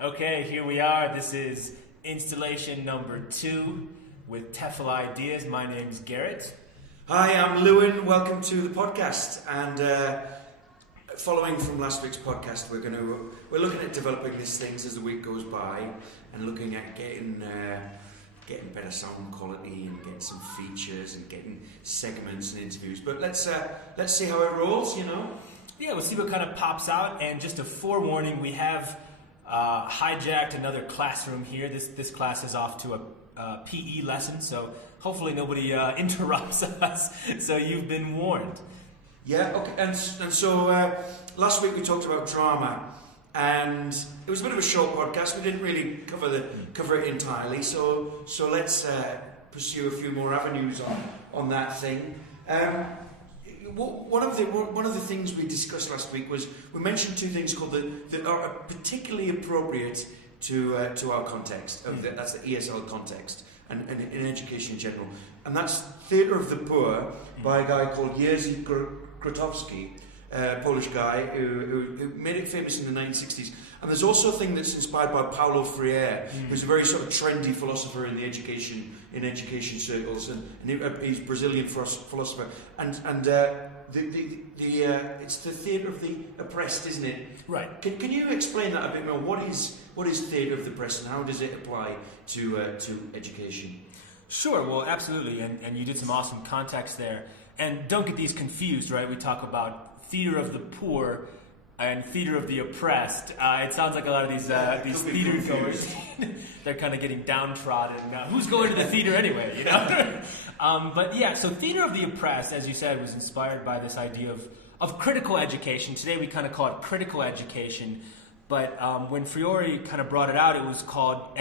Okay, here we are. This is installation number 2 with Tefl Ideas. My name's Garrett. Hi, I'm Lewin. Welcome to the podcast. And following from last week's podcast, we're looking at developing these things as the week goes by, and looking at getting better sound quality and getting some features and getting segments and interviews. But let's see how it rolls. Yeah, we'll see what kind of pops out. And just a forewarning, we have hijacked another classroom here. This class is off to a PE lesson, so hopefully nobody interrupts us. So you've been warned. Yeah, okay. And so last week we talked about drama, and it was a bit of a short podcast. We didn't really cover it entirely. So let's pursue a few more avenues on that thing. One of the things we discussed last week was we mentioned two things that are particularly appropriate to our context. That's the ESL context and in education in general. And that's Theatre of the Poor by a guy called Jerzy Grotowski, a Polish guy who made it famous in the 1960s. And there's also a thing that's inspired by Paulo Freire, who's a very sort of trendy philosopher in education circles, and he's a Brazilian philosopher. And it's the theatre of the oppressed, isn't it? Right. Can you explain that a bit more? What is theatre of the oppressed, and how does it apply to education? Sure. Well, absolutely. And you did some awesome context there. And don't get these confused, right? We talk about theatre of the poor and theatre of the oppressed. It sounds like a lot of these theatre goers, they're kind of getting downtrodden. Who's going to the theatre anyway, But yeah, so theatre of the oppressed, as you said, was inspired by this idea of critical education. Today we kind of call it critical education, but when Freire kind of brought it out, it was called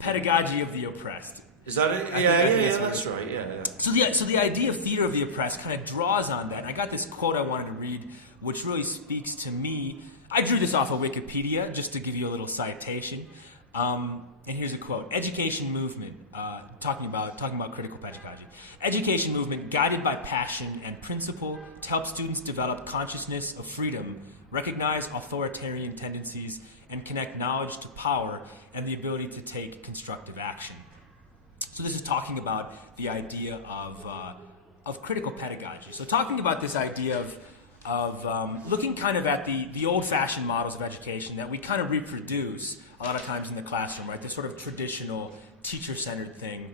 pedagogy of the oppressed. Is that it? Yeah, that's right. Yeah. So the idea of theatre of the oppressed kind of draws on that. And I got this quote I wanted to read, which really speaks to me. I drew this off of Wikipedia just to give you a little citation. And here's a quote: "Education movement, talking about critical pedagogy. Education movement guided by passion and principle to help students develop consciousness of freedom, recognize authoritarian tendencies, and connect knowledge to power and the ability to take constructive action." So this is talking about the idea of critical pedagogy. So talking about this idea of looking kind of at the old-fashioned models of education that we kind of reproduce a lot of times in the classroom, right? This sort of traditional teacher-centered thing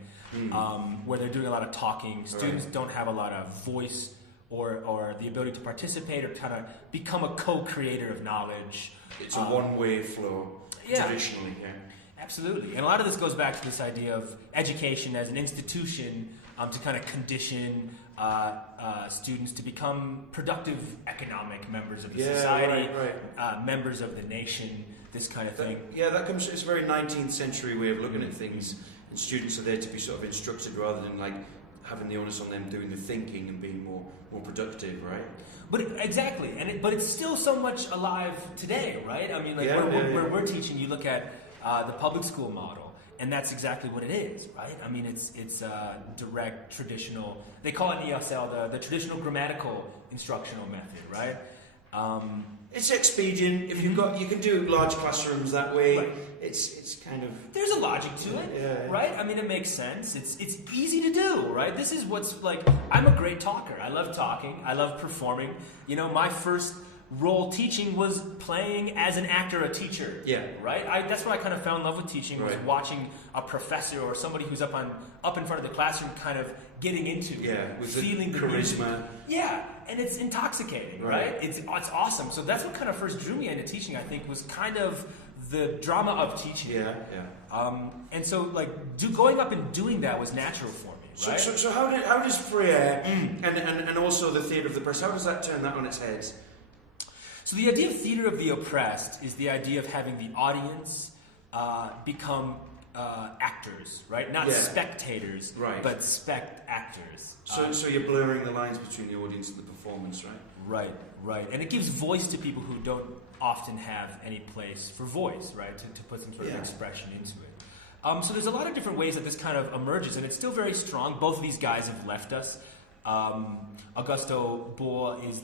where they're doing a lot of talking. Students don't have a lot of voice or the ability to participate or kind of become a co-creator of knowledge. It's a one-way flow, traditionally. Yeah. Absolutely. And a lot of this goes back to this idea of education as an institution to kind of condition students to become productive economic members of the society, right. Members of the nation, this kind of thing. It's a very 19th century way of looking at things, and students are there to be sort of instructed rather than like having the onus on them doing the thinking and being more productive, right? Exactly. But it's still so much alive today, right? I mean, where we're teaching, you look at the public school model, and that's exactly what it is, right? I mean, it's direct, traditional. They call it ESL the traditional grammatical instructional method, right? It's expedient. If you can do large classrooms that way. Right. It's kind of, there's a logic to it, right? I mean, it makes sense. It's easy to do, right? This is what's like. I'm a great talker. I love talking. I love performing. My first role teaching was playing as an actor, a teacher. Yeah. Right? That's where I kind of fell in love with teaching, was watching a professor or somebody who's up in front of the classroom kind of getting into with feeling the charisma. Music. Yeah, and it's intoxicating, right? It's awesome. So that's what kind of first drew me into teaching, I think, was kind of the drama of teaching. Yeah. And so going up and doing that was natural for me, right? So how does Freire and also the theatre of the oppressed, how does that turn that on its head? So the idea of theatre of the oppressed is the idea of having the audience become actors, right? Not spectators, but actors. So you're blurring the lines between the audience and the performance, right? Right. And it gives voice to people who don't often have any place for voice, right? To put some sort of expression into it. So there's a lot of different ways that this kind of emerges, and it's still very strong. Both of these guys have left us. Augusto Boal is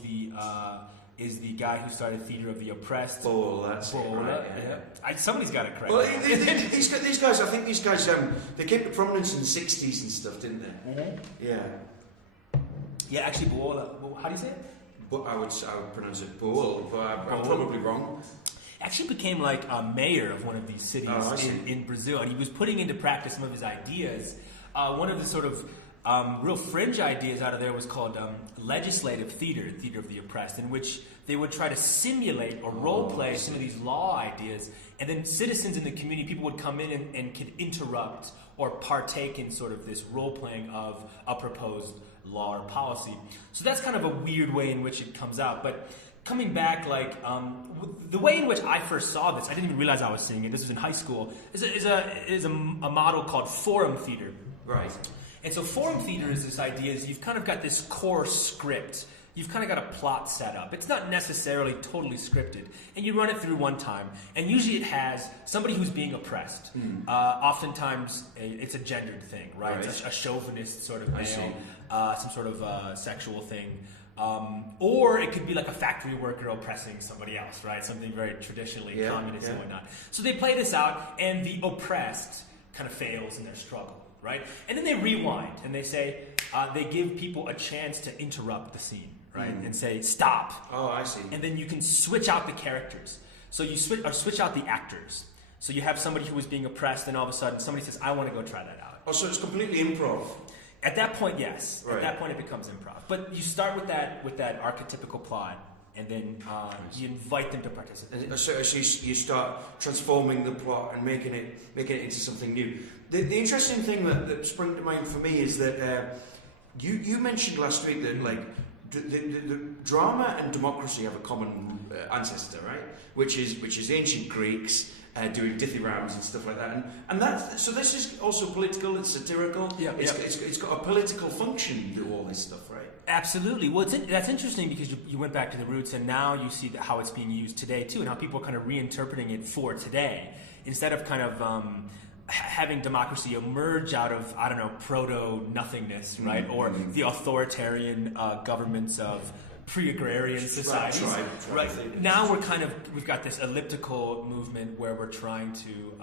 is the guy who started Theatre of the Oppressed. Bull, that's it, right, yeah. Somebody's got to correct Well, that. these guys, I think these guys, they came to prominence in the 60s and stuff, didn't they? Mm-hmm. Yeah. Yeah, actually, Buola. How do you say it? But I would pronounce it Bull, but I'm probably wrong. Actually became like a mayor of one of these cities in Brazil, and he was putting into practice some of his ideas. One of the sort of real fringe ideas out of there was called legislative theater, theater of the oppressed, in which they would try to simulate or role play some of these law ideas, and then citizens in the community, people would come in and could interrupt or partake in sort of this role playing of a proposed law or policy. So that's kind of a weird way in which it comes out. But coming back, like the way in which I first saw this, I didn't even realize I was seeing it. This was in high school. Is a model called forum theater. Right. And so forum theater is this idea is you've kind of got this core script. You've kind of got a plot set up. It's not necessarily totally scripted. And you run it through one time. And usually it has somebody who's being oppressed. Oftentimes it's a gendered thing, right? It's a chauvinist sort of male, some sort of sexual thing. Or it could be like a factory worker oppressing somebody else, right? Something very traditionally communist and whatnot. So they play this out, and the oppressed kind of fails in their struggle, right? And then they rewind, and they say, they give people a chance to interrupt the scene, right? And say, stop. Oh, I see. And then you can switch out the characters. So you switch out the actors. So you have somebody who was being oppressed, and all of a sudden somebody says, I want to go try that out. Oh, so it's completely improv. At that point, yes. Right. At that point, it becomes improv. But you start with that archetypical plot, and then you invite them to participate. So you start transforming the plot and making it into something new. The interesting thing that sprung to mind for me is that you mentioned last week that like the drama and democracy have a common ancestor, right? Which is ancient Greeks. Doing dithyrambs and stuff like that, and that. So this is also political. It's satirical. Yeah, it's got a political function to do all this stuff, right? Absolutely. Well, that's interesting because you went back to the roots, and now you see how it's being used today too, and how people are kind of reinterpreting it for today instead of kind of having democracy emerge out of proto nothingness, right, or the authoritarian governments of pre-agrarian societies. Right. Now we've got this elliptical movement where we're trying to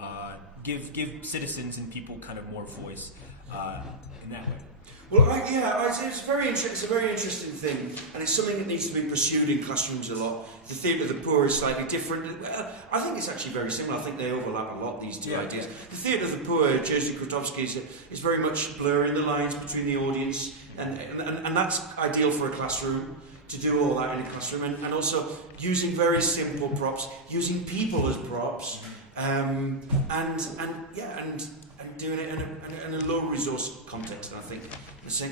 give citizens and people kind of more voice in that way. Well, it's a very interesting thing, and it's something that needs to be pursued in classrooms a lot. The theatre of the poor is slightly different. I think it's actually very similar. I think they overlap a lot, these two ideas. Yeah. The theatre of the poor, Jerzy Krotowski, is very much blurring the lines between the audience, and that's ideal for a classroom. To do all that in a classroom, and also using very simple props, using people as props, and doing it in a low resource context. And I think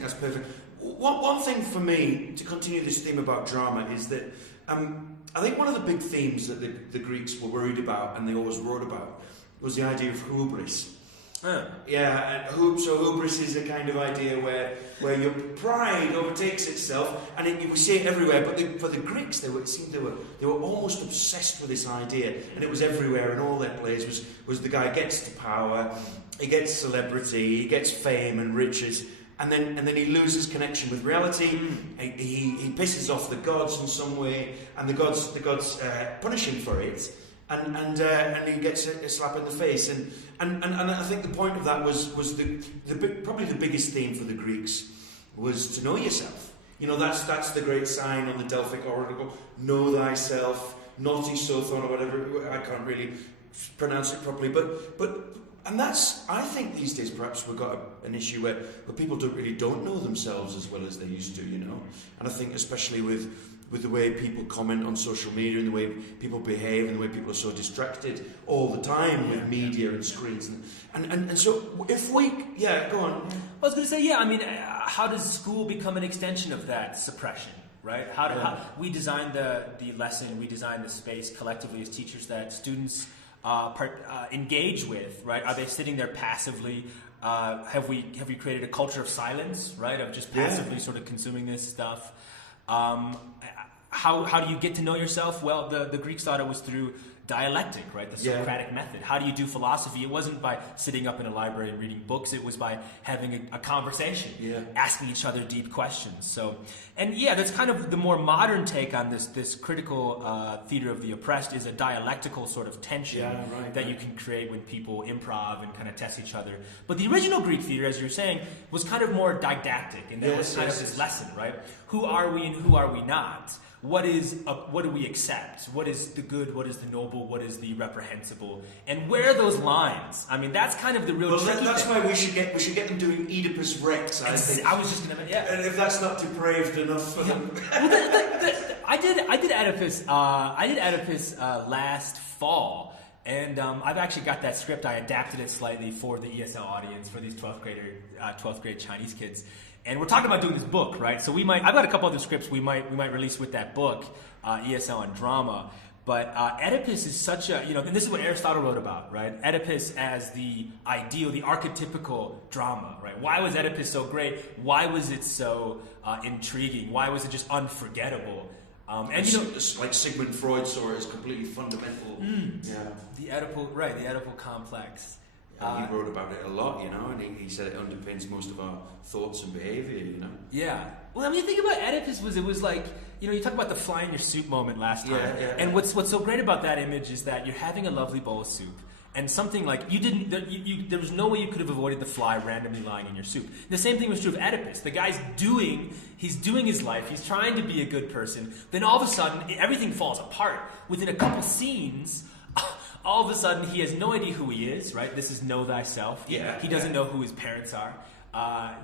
that's perfect. One thing for me to continue this theme about drama is that I think one of the big themes that the Greeks were worried about and they always wrote about was the idea of hubris. Yeah, and so hubris is a kind of idea where your pride overtakes itself, and we see it everywhere. But for the Greeks, it seemed they were almost obsessed with this idea, and it was everywhere. And all their plays was the guy gets to power, he gets celebrity, he gets fame and riches, and then he loses connection with reality. He pisses off the gods in some way, and the gods punish him for it. And he gets a slap in the face, and I think the point of that was probably the biggest theme for the Greeks was to know yourself. You know, that's the great sign on the Delphic oracle: know thyself, naughty sothon, or whatever. I can't really pronounce it properly, but that's, I think these days perhaps we've got an issue where people don't know themselves as well as they used to, you know. And I think especially with the way people comment on social media and the way people behave and the way people are so distracted all the time with media and screens. And so if we... Yeah, go on. I was going to say, how does school become an extension of that suppression, right? How we design the lesson, we design the space collectively as teachers that students engage with, right? Are they sitting there passively? Have we created a culture of silence, right? Of just passively sort of consuming this stuff? How do you get to know yourself? Well, the Greeks thought it was through dialectic, right? The Socratic method. How do you do philosophy? It wasn't by sitting up in a library and reading books. It was by having a conversation, asking each other deep questions. So, and that's kind of the more modern take on this critical theater of the oppressed, is a dialectical sort of tension that you can create when people improv and kind of test each other. But the original Greek theater, as you're saying, was kind of more didactic, and that was kind of this lesson, right? Who are we and who are we not? What do we accept? What is the good? What is the noble? What is the reprehensible? And where are those lines? I mean, that's kind of the real tricky that's thing. why we should get them doing Oedipus Rex. I think. I was just gonna, And if that's not depraved enough for them, well, I did Oedipus. I did Oedipus last fall, and I've actually got that script. I adapted it slightly for the ESL audience, for these 12th grade Chinese kids. And we're talking about doing this book, right? So I've got a couple other scripts we might release with that book, ESL and drama. But Oedipus is such a, and this is what Aristotle wrote about, right? Oedipus as the ideal, the archetypical drama, right? Why was Oedipus so great? Why was it so intriguing? Why was it just unforgettable? It's like Sigmund Freud saw it as completely fundamental. The Oedipal complex. He wrote about it a lot, and he said it underpins most of our thoughts and behaviour, Yeah. Well, I mean, think about Oedipus it was like, you talk about the fly in your soup moment last time. And what's so great about that image is that you're having a lovely bowl of soup, and something like there was no way you could have avoided the fly randomly lying in your soup. The same thing was true of Oedipus. The guy's doing his life, he's trying to be a good person, then all of a sudden everything falls apart. Within a couple scenes, all of a sudden, he has no idea who he is, right? This is know thyself. He doesn't know who his parents are.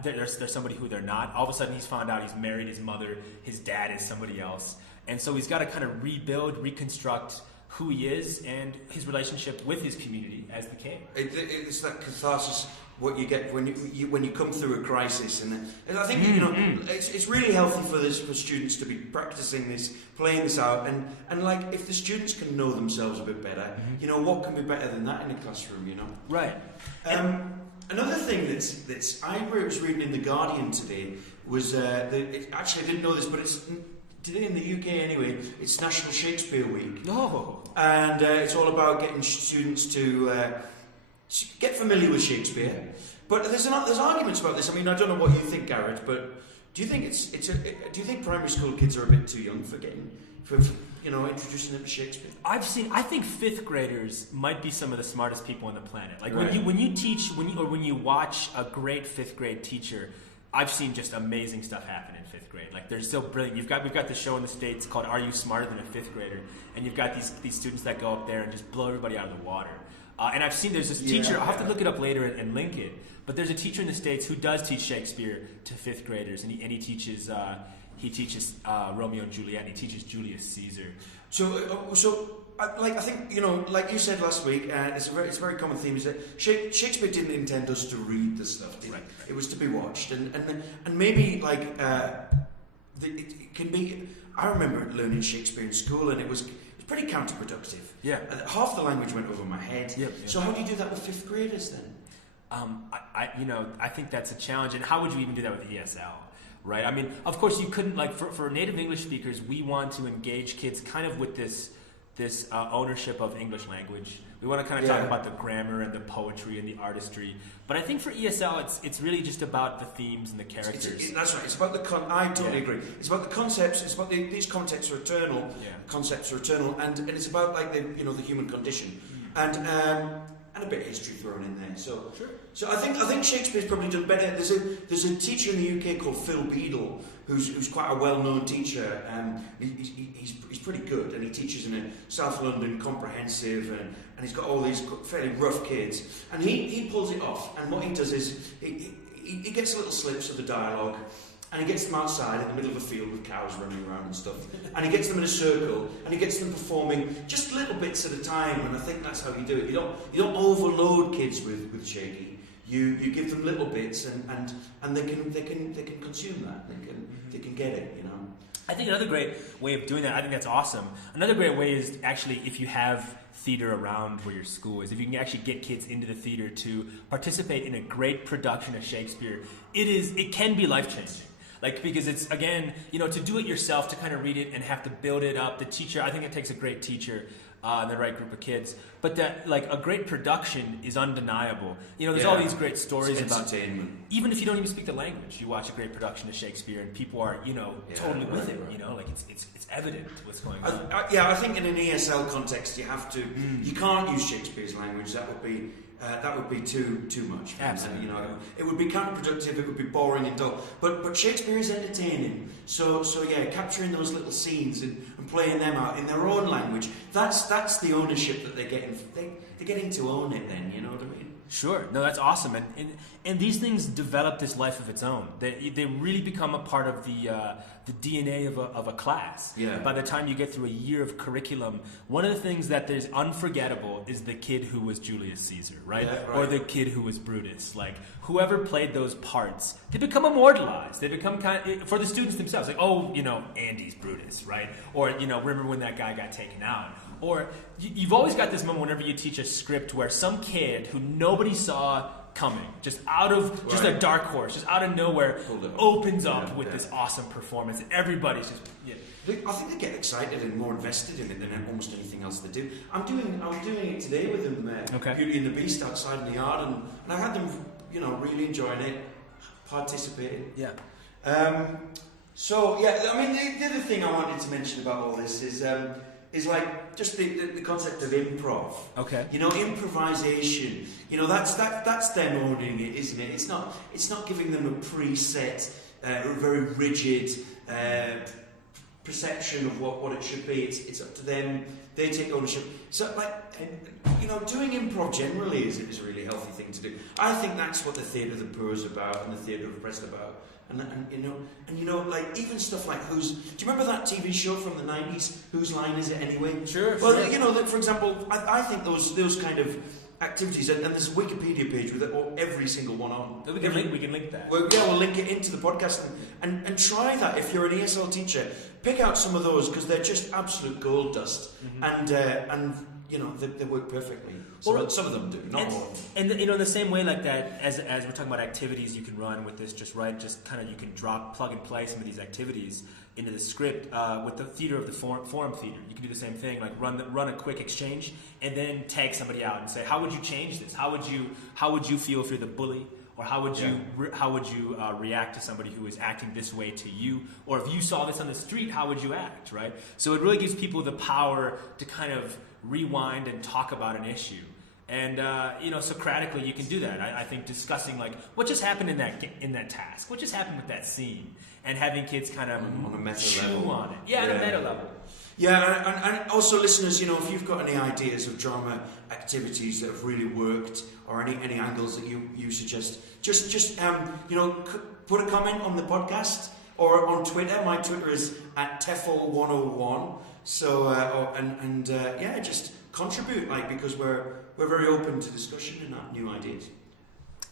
There's somebody who they're not. All of a sudden, he's found out he's married his mother. His dad is somebody else. And so he's got to kind of rebuild, reconstruct who he is and his relationship with his community as the king. It's that catharsis, what you get when you come through a crisis, and I think it's really healthy for students to be practicing this, playing this out, and like if the students can know themselves a bit better, what can be better than that in a classroom, Right. Another thing that's I was reading in the Guardian today was actually I didn't know this, but it's today in the UK anyway. It's National Shakespeare Week. Oh. And it's all about getting students to get familiar with Shakespeare. But there's arguments about this. I mean, I don't know what you think, Garrett, but do you think do you think primary school kids are a bit too young for introducing them to Shakespeare? I think fifth graders might be some of the smartest people on the planet. Like when you watch a great fifth grade teacher, I've seen just amazing stuff happen in fifth grade. Like they're so brilliant. We've got this show in the States called "Are You Smarter Than a Fifth Grader?" And you've got these students that go up there and just blow everybody out of the water. And I've seen there's this teacher. I'll have to look it up later and link it. But there's a teacher in the States who does teach Shakespeare to fifth graders, and he teaches Romeo and Juliet, and he teaches Julius Caesar. I think like you said last week, it's a very common theme is that Shakespeare didn't intend us to read the stuff. Right. It was to be watched, and maybe it can be. I remember learning Shakespeare in school, and it was pretty counterproductive. Yeah. Half the language went over my head. Yep. So how do you do that with fifth graders then? I think that's a challenge. And how would you even do that with ESL? Right? I mean, of course you couldn't, like for native English speakers, we want to engage kids kind of with this ownership of English language. We want to kind of talk about the grammar and the poetry and the artistry. But I think for ESL, it's really just about the themes and the characters. That's right. It's about I totally agree. It's about the concepts. It's about these concepts are eternal. Yeah. Concepts are eternal, and it's about like the human condition, and a bit of history thrown in there. So sure. So I think Shakespeare's probably done better. There's a teacher in the UK called Phil Beadle who's quite a well-known teacher. He's pretty good, and he teaches in a South London comprehensive, and he's got all these fairly rough kids, and he pulls it off. And what he does is he gets little slips of the dialogue, and he gets them outside in the middle of a field with cows running around and stuff, and he gets them in a circle, and he gets them performing just little bits at a time. And I think that's how you do it. You don't overload kids with Shaky. You give them little bits, and they can consume that. They can get it. I think another great way of doing that, I think that's awesome. Another great way is actually if you have theater around where your school is, if you can actually get kids into the theater to participate in a great production of Shakespeare, it can be life-changing. Like, because it's, again, to do it yourself, to kind of read it and have to build it up. The teacher, I think it takes a great teacher and the right group of kids. But that, like, a great production is undeniable. You know, there's Yeah. all these great stories It's about, entertainment. even if you don't even speak the language, you watch a great production of Shakespeare and people are, you know, Yeah, totally with right, it. right. You know, like it's evident what's going on. I think in an ESL context, you have to. You can't use Shakespeare's language. That would be too much. Absolutely. You know, it would be counterproductive. It would be boring and dull. But Shakespeare is entertaining. So yeah, capturing those little scenes and playing them out in their own language. That's the ownership that they're getting. They're getting to own it. Then, you know what I mean? Sure. No, that's awesome. And these things develop this life of its own. They really become a part of the DNA of a class. Yeah. By the time you get through a year of curriculum, one of the things that is unforgettable is the kid who was Julius Caesar, right? Yeah, right. Or the kid who was Brutus. Like, whoever played those parts, they become immortalized. They become for the students themselves. Like, oh, you know, Andy's Brutus, right? Or, you know, remember when that guy got taken out? Or you've always got this moment whenever you teach a script where some kid who nobody saw coming, just a dark horse, just out of nowhere, opens up with this awesome performance, and everybody's just. Yeah. I think they get excited and more invested in it than almost anything else they do. I was doing it today with them, Beauty and the Beast outside in the yard, and I had them, you know, really enjoying it, participating. Yeah. So yeah, I mean, the other thing I wanted to mention about all this is like just the concept of improv. Okay. You know, improvisation. You know, that's them owning it, isn't it? It's not giving them a preset, very rigid perception of what it should be. It's up to them. They take ownership. So, like, you know, doing improv generally is a really healthy thing to do. I think that's what the Theatre of the Poor is about and the Theatre of the Oppressed about. And you know, like even stuff like do you remember that TV show from the 90s? Whose Line Is It Anyway? Sure. Well, sure. you know, for example, I think those kind of activities, and there's a Wikipedia page with every single one on. We can link that. Well, yeah, we'll link it into the podcast and try that if you're an ESL teacher. Pick out some of those because they're just absolute gold dust, and you know they work perfectly. Some of them do, not all. And you know, in the same way like that, as we're talking about activities you can run with this, just kind of you can plug and play some of these activities into the script. With the theater of the forum theater, you can do the same thing, like run a quick exchange and then tag somebody out and say, how would you change this? How would you feel if you're the bully? Or how would you react to somebody who is acting this way to you? Or if you saw this on the street, how would you act, right? So it really gives people the power to kind of rewind and talk about an issue. And you know, Socratically, you can do that. I think discussing like what just happened in that task, what just happened with that scene, and having kids kind of on a meta chew level. on it. Yeah, on a meta level. Yeah, and also listeners, you know, if you've got any ideas of drama activities that have really worked, or any angles that you suggest, just you know, put a comment on the podcast or on Twitter. My Twitter is @Tefl101. So yeah, just contribute, like, because we're very open to discussion and new ideas.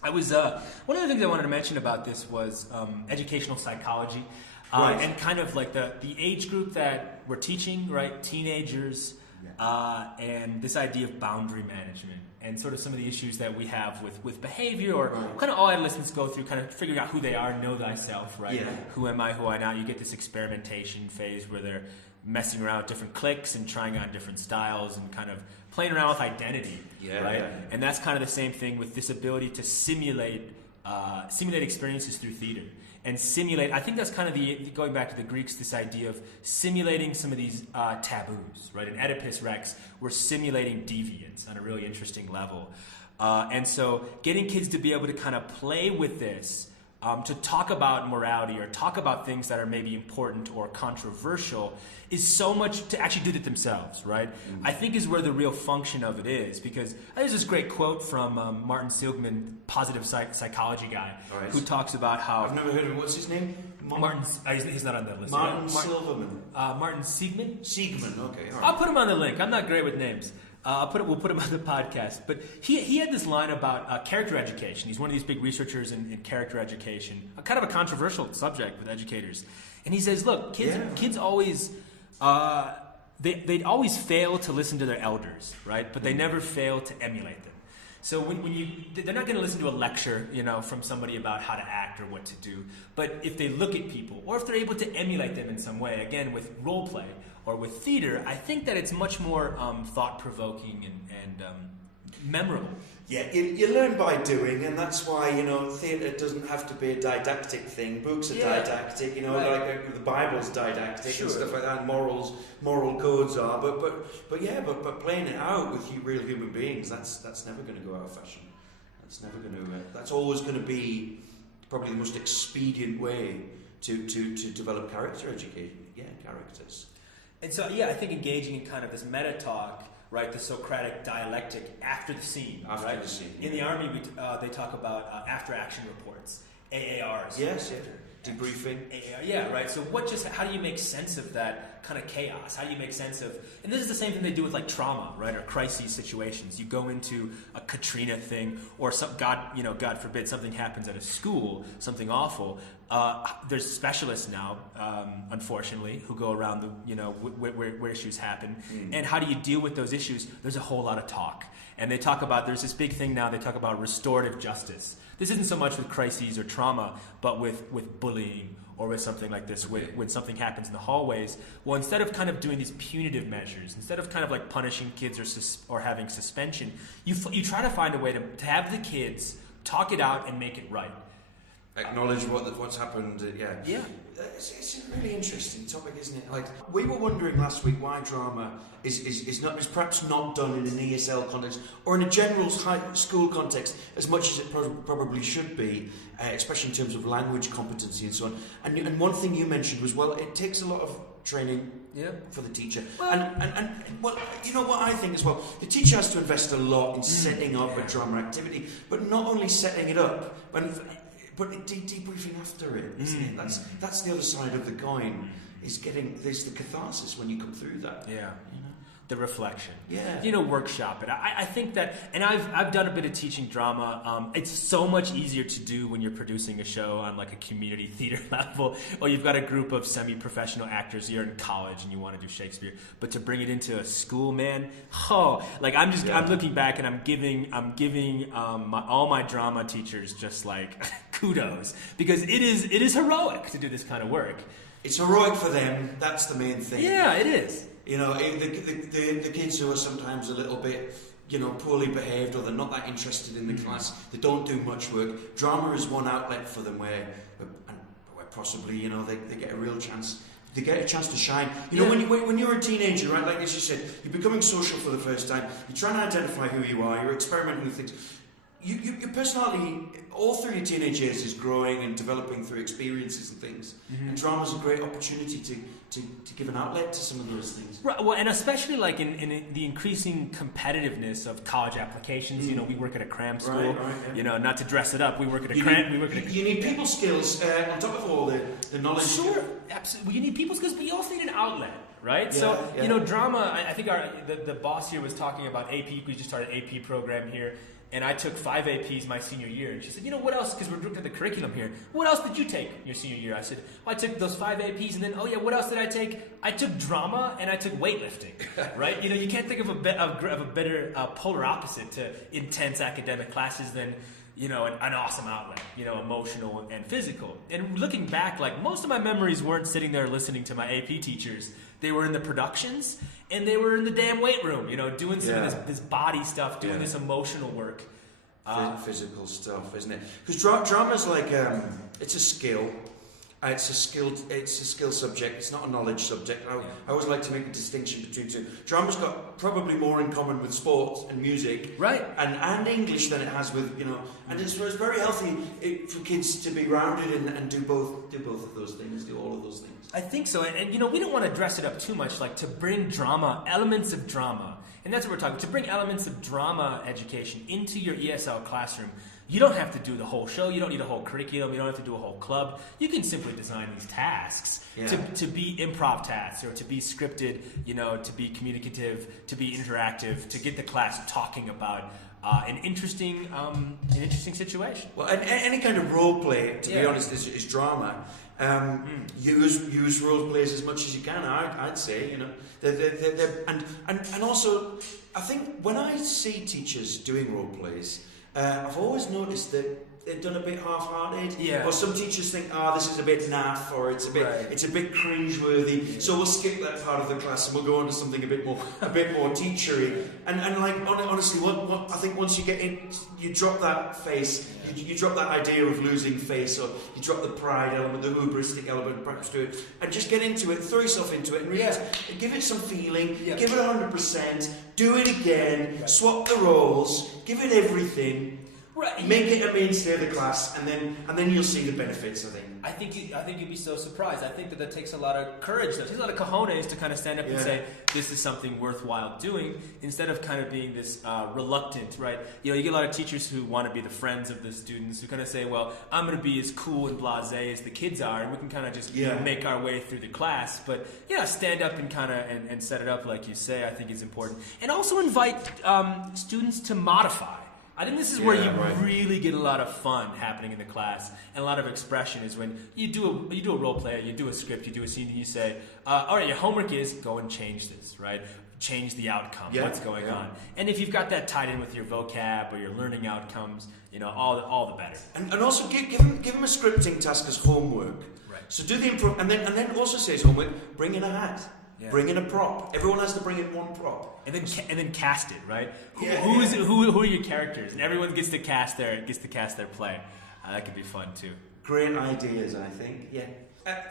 I was one of the things I wanted to mention about this was educational psychology. Right. And kind of like the age group that we're teaching, right? Teenagers, and this idea of boundary management and sort of some of the issues that we have with behavior, or kind of all adolescents go through, kind of figuring out who they are, know thyself, right? Yeah. Who am I, who am I not? You get this experimentation phase where they're messing around with different cliques and trying out different styles and kind of playing around with identity, right? Yeah. And that's kind of the same thing with this ability to simulate experiences through theater. And simulate, I think that's kind of going back to the Greeks, this idea of simulating some of these taboos, right? In Oedipus Rex, we're simulating deviance on a really interesting level. And so getting kids to be able to kind of play with this, to talk about morality or talk about things that are maybe important or controversial, is so much to actually do it themselves, right? Mm-hmm. I think is where the real function of it is, because there's this great quote from Martin Seligman, positive psychology guy, who talks about how... I've never heard of him. What's his name? Martin... he's not on that list. Martin Silverman. Martin Seligman? Seligman, okay. All right. I'll put him on the link. I'm not great with names. We'll put him on the podcast. But he had this line about character education. He's one of these big researchers in character education, kind of a controversial subject with educators. And he says, look, kids always... they'd always fail to listen to their elders, right? But they never fail to emulate them. So they're not going to listen to a lecture, you know, from somebody about how to act or what to do. But if they look at people, or if they're able to emulate them in some way, again with role play or with theater, I think that it's much more thought-provoking and memorable. Yeah, you learn by doing, and that's why, theatre doesn't have to be a didactic thing. Books are didactic, like the Bible's didactic and stuff like that, and moral codes are, but playing it out with real human beings, that's never going to go out of fashion. That's always going to be probably the most expedient way to develop character education. Yeah, characters. And so, I think engaging in kind of this meta talk, right, the Socratic dialectic after the scene. After the scene. In the Army, they talk about after action reports, AARs. Yes, debriefing. Right. So how do you make sense of that kind of chaos? How do you make sense of, and this is the same thing they do with like trauma, right, or crisis situations. You go into a Katrina thing, or God forbid something happens at a school, something awful. There's specialists now, unfortunately, who go around where issues happen. And how do you deal with those issues? There's a whole lot of talk. And they talk about, there's this big thing now, they talk about restorative justice. This isn't so much with crises or trauma, but with bullying or with something like this, when something happens in the hallways. Well, instead of kind of doing these punitive measures, instead of kind of like punishing kids or having suspension, you try to find a way to have the kids talk it out and make it right. Acknowledge what's happened. Yeah. It's a really interesting topic, isn't it? Like, we were wondering last week why drama is perhaps not done in an ESL context or in a general high school context as much as it probably should be, especially in terms of language competency and so on. And one thing you mentioned was, well, it takes a lot of training for the teacher. Well, and you know what I think as well, the teacher has to invest a lot in setting up a drama activity, but not only setting it up, but debriefing after it, isn't it? That's the other side of the coin. There's the catharsis when you come through that. Yeah. The reflection. Yeah. Workshop it. I think that, and I've done a bit of teaching drama. It's so much easier to do when you're producing a show on like a community theater level, or you've got a group of semi-professional actors. You're in college and you want to do Shakespeare, but to bring it into a school, man, I'm looking back and I'm giving all my drama teachers just like kudos, because it is heroic to do this kind of work. It's heroic for them. That's the main thing. Yeah, it is. The kids who are sometimes a little bit, poorly behaved, or they're not that interested in the class, they don't do much work. Drama is one outlet for them where possibly, they get a real chance. They get a chance to shine. When you're a teenager, right, like as you said, you're becoming social for the first time. You're trying to identify who you are. You're experimenting with things. Your personality, all through your teenage years, is growing and developing through experiences and things. And drama's a great opportunity to give an outlet to some of those things. Right. Well, and especially like in the increasing competitiveness of college applications. We work at a cram school. Right, not to dress it up, we work at a cram. You need people skills on top of all the knowledge. Sure, absolutely. You need people skills, but you also need an outlet. Right? So, drama, I think the boss here was talking about AP. We just started an AP program here. And I took 5 APs my senior year. And she said, what else? Because we're looking at the curriculum here. What else did you take your senior year? I said, I took those 5 APs. And then, what else did I take? I took drama and I took weightlifting. Right? You can't think of a better polar opposite to intense academic classes than, an awesome outlet, emotional and physical. And looking back, like, most of my memories weren't sitting there listening to my AP teachers. They were in the productions, and they were in the damn weight room, doing some of this body stuff, doing this emotional work. Physical stuff, isn't it? Because drama's like, it's a skill. It's a skill subject. It's not a knowledge subject. I always like to make a distinction between two. Drama's got probably more in common with sports and music, right, and English than it has with And it's very healthy for kids to be rounded and do both of those things, do all of those things. I think so, and we don't want to dress it up too much, like to bring elements of drama, and that's what we're talking. To bring elements of drama education into your ESL classroom. You don't have to do the whole show. You don't need a whole curriculum. You don't have to do a whole club. You can simply design these tasks to be improv tasks, or to be scripted, to be communicative, to be interactive, to get the class talking about an interesting situation. Well, any kind of role play, to be honest, is drama. Use role plays as much as you can. I'd say, and also, I think when I see teachers doing role plays, I've always noticed that done a bit half-hearted. Yeah. Or some teachers think, this is a bit naff, or it's a bit cringe-worthy. Yeah. So we'll skip that part of the class and we'll go on to something a bit more teachery. And like honestly, what I think once you get in, you drop that face, you drop that idea of losing face, or you drop the pride element, the hubristic element, perhaps to it, and just get into it, throw yourself into it, and really give it some feeling, give it 100%, do it again, swap the roles, give it everything. Right. Make it a mainstay of the class, and then you'll see the benefits. I think you'd be so surprised. I think that takes a lot of courage. It takes a lot of cojones to kind of stand up and say this is something worthwhile doing, instead of kind of being this reluctant, right? You get a lot of teachers who want to be the friends of the students, who kind of say, well, I'm going to be as cool and blasé as the kids are, and we can kind of just make our way through the class. But stand up and kind of and set it up like you say, I think is important, and also invite students to modify. I think this is where you really get a lot of fun happening in the class, and a lot of expression is when you do a role play, you do a script, you do a scene, and you say, all right, your homework is go and change this, right? Change the outcome, what's going on. And if you've got that tied in with your vocab or your learning outcomes, all the better. And also give them a scripting task as homework. Right. So do the improv, and then also say as homework, bring in a hat. Yeah. Bring in a prop. Everyone has to bring in one prop, and then cast it, right? Who are your characters? And everyone gets to cast their play. That could be fun too. Great ideas, I think. Yeah.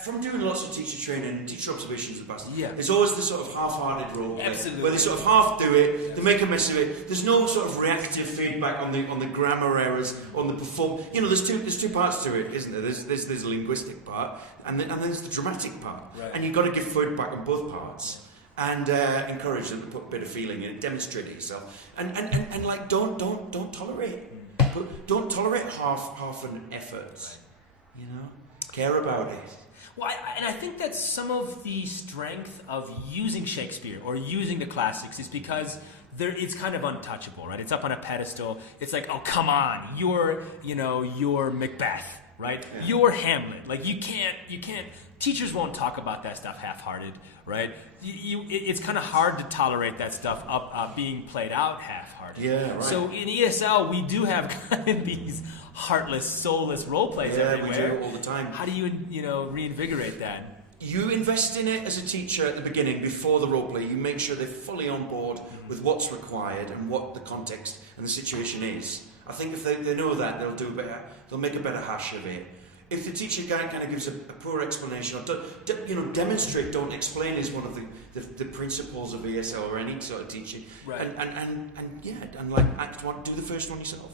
From doing lots of teacher training, teacher observations in the past, there's always this sort of half-hearted role play, where they sort of half do it, they make a mess of it. There's no sort of reactive feedback on the grammar errors, on the perform. There's two parts to it, isn't there? There's the linguistic part, and then there's the dramatic part, and you've got to give feedback on both parts, and encourage them to put a bit of feeling in it, demonstrate it yourself, and like don't tolerate, don't tolerate half an effort, care about it. Well, I think that some of the strength of using Shakespeare or using the classics is because it's kind of untouchable, right? It's up on a pedestal. It's like, oh, come on, you're Macbeth, right? Yeah. You're Hamlet. Like, you can't. Teachers won't talk about that stuff half-hearted, right? It's kind of hard to tolerate that stuff being played out half-hearted. Yeah, right. So in ESL, we do have kind of these heartless, soulless role plays everywhere. We do it all the time. How do you reinvigorate that? You invest in it as a teacher at the beginning, before the role play. You make sure they're fully on board with what's required and what the context and the situation is. I think if they know that, they'll do better. They'll make a better hash of it. If the teacher kind of gives a poor explanation, or demonstrate, don't explain, is one of the principles of ESL or any sort of teaching. Right. And like act one, do the first one yourself.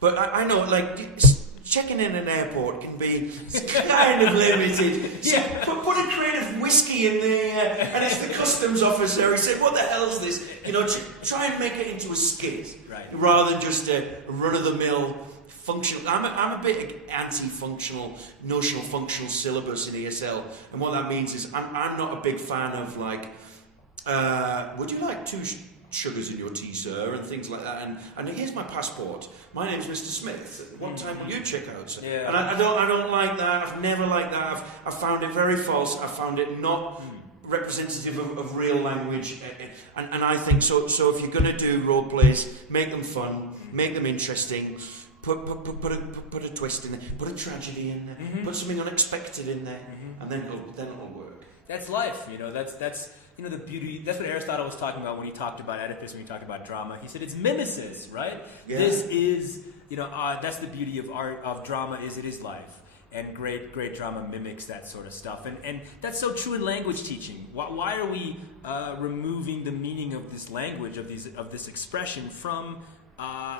But I know, like, checking in an airport can be kind of limited. So put a crate of whiskey in there, and it's the customs officer. He said, "What the hell is this?" Try and make it into a skit, rather than just a run-of-the-mill functional. I'm a bit anti-functional, notional functional syllabus in ESL, and what that means is I'm not a big fan of like, would you like two sugars in your tea, sir, and things like that, and here's my passport. My name's Mr. Smith. What time will you check out, sir? Yeah. And I don't like that. I've never liked that. I've found it very false. I found it not representative of real language, and I think so. So if you're going to do role plays, make them fun, make them interesting. Put a twist in there. Put a tragedy in there. Put something unexpected in there, and then it'll work. That's life. That's. The beauty, that's what Aristotle was talking about when he talked about Oedipus, when he talked about drama. He said it's mimesis, right? Yeah. This is, that's the beauty of art, of drama, is it is life. And great drama mimics that sort of stuff. And that's so true in language teaching. Why are we removing the meaning of this language, of this expression from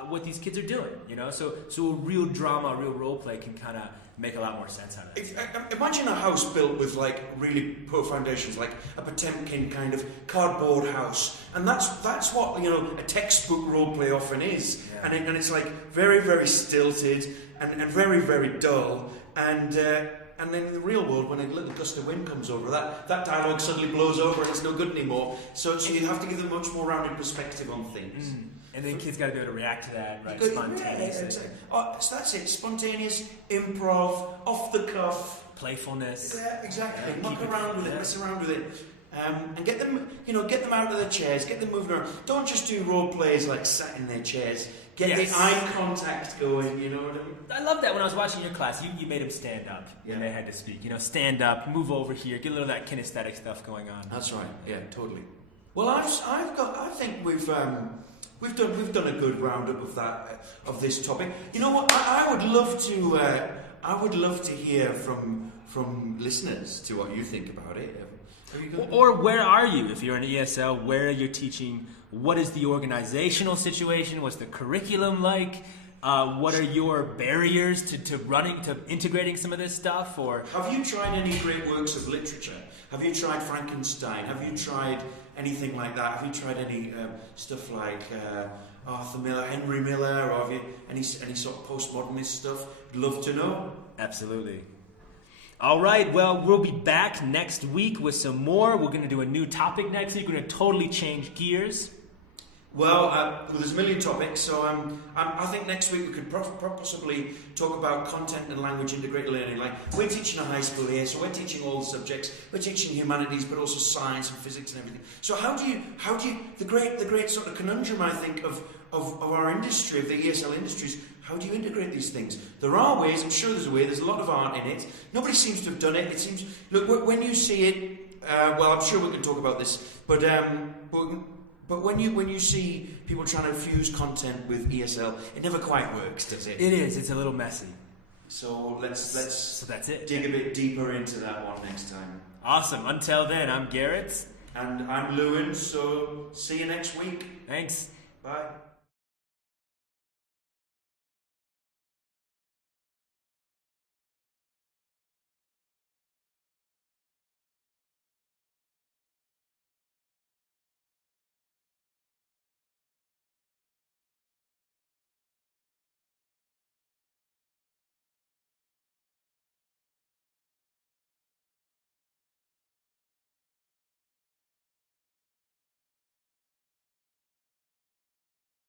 what these kids are doing? So a real drama, a real role play can kind of make a lot more sense out of it. Imagine a house built with like really poor foundations, like a Potemkin kind of cardboard house, and that's what a textbook role play often is, and it's like very, very stilted and very, very dull, and then in the real world, when a little gust of wind comes over, that dialogue suddenly blows over and it's no good anymore. So you have to give them a much more rounded perspective on things. And then kids got to be able to react to that, right? Spontaneously. So that's it. Spontaneous, improv, off the cuff, playfulness. Yeah, exactly. Muck around with it, mess around with it, and get them, get them out of their chairs, get them moving around. Don't just do role plays like sat in their chairs. Get the eye contact going, you know what I mean? I love that when I was watching your class, you made them stand up when they had to speak. Stand up, move over here, get a little of that kinesthetic stuff going on. That's right. Yeah, totally. Well, I think we've done a good roundup of this topic. You know what? I would love to hear from listeners to what you think about it. Or where are you if you're an ESL? Where you're teaching? What is the organizational situation? What's the curriculum like? What are your barriers to integrating some of this stuff? Or have you tried any great works of literature? Have you tried Frankenstein? Have you tried anything like that? Have you tried any stuff like Arthur Miller, Henry Miller, or have you any sort of postmodernist stuff? I'd love to know. Absolutely. All right, well, we'll be back next week with some more. We're going to do a new topic next week. We're going to totally change gears. Well, there's a million topics, so I think next week we could possibly talk about content and language integrated learning. Like, we're teaching a high school here, so we're teaching all the subjects. We're teaching humanities, but also science and physics and everything. So how do you the great sort of conundrum, I think, of our industry, of the ESL industries, how do you integrate these things? There are ways, I'm sure there's a way, there's a lot of art in it. Nobody seems to have done it. It seems, look, when you see it, well, I'm sure we can talk about this, but when you see people trying to fuse content with ESL, it never quite works, does it? It is. It's a little messy. So So that's it. Dig a bit deeper into that one next time. Awesome. Until then, I'm Garrett. And I'm Lewin, so see you next week. Thanks. Bye.